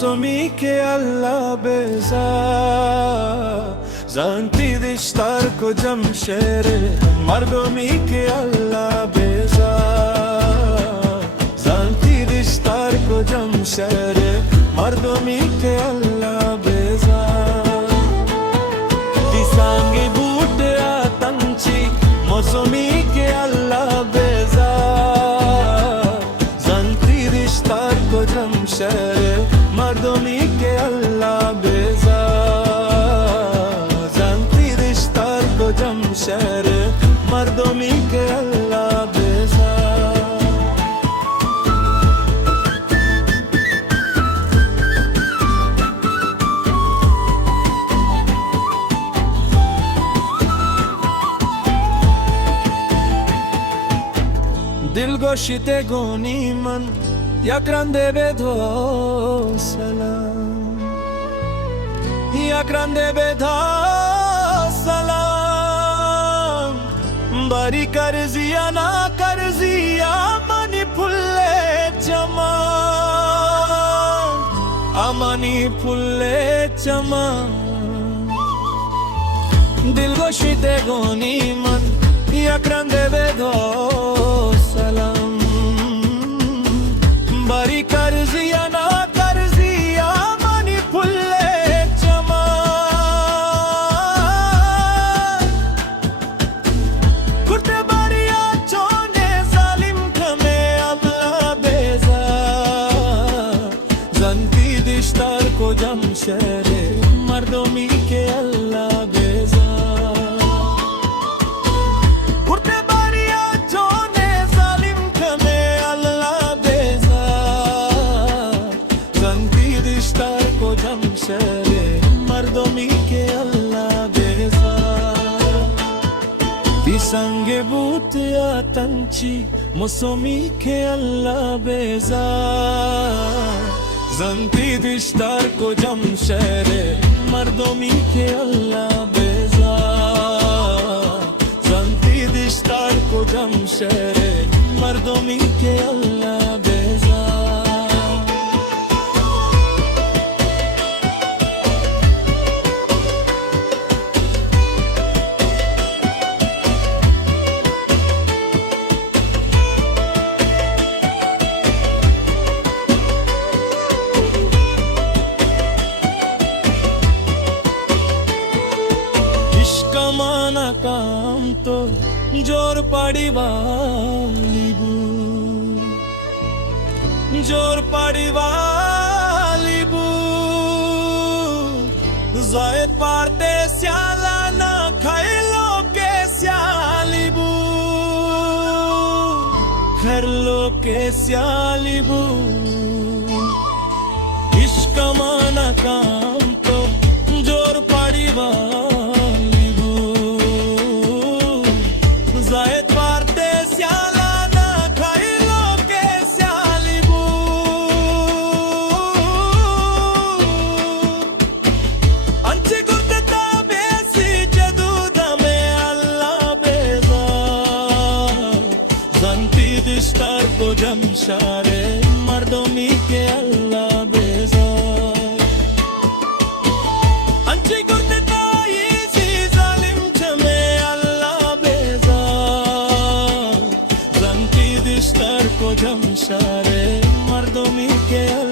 موسومی که الله بزار زنتی دشتر کجم شعر مردمی که الله بزار زنتی دشتر کجم شعر مردمی که الله بزار دیسانگی بوت آتنچی موسومی که الله بزار زنتی دشتر کجم شعر مردمی که الله بزار زنتی رشتار کجم شهر مردمی که الله بزار دلگوشیت گونی من یک رنده بدو سلام یک رنده بدو سلام باری کرزیا نا کرزیا منی پله چما امانی پله چما دلگوشیت گونی من یک رنده بدو سلام باری کرزیا نا کرزیا منی پله چما کرده باریا چونه ظالم کمه ابلا بیزار زنتی دشتار کجم شهر مردمی که الله بیزار کرده باریا چونه ظالم کمه الله کجم شهر مردمی که الله بیزار بی سنگ بوت آتنچی موسومی که الله بیزار زنتی دشتار کجم شهر مردمی که الله بیزار زنتی دشتار کجم شهر مردمی که الله بیزار कमाना काम तो जोर पाड़ी वाली बू जोर पाड़ी वाली बू जायद पारते स्याला ना खाए लो के स्याली बू खर लो के स्याली बू इश्क माना काम तो जोर पाड़ी वाली دشتار کجم شهر مردمی که الله بیزار انچه کرده تاییزی ظالم چمه الله بیزار زنتی دشتار کجم شهر مردمی که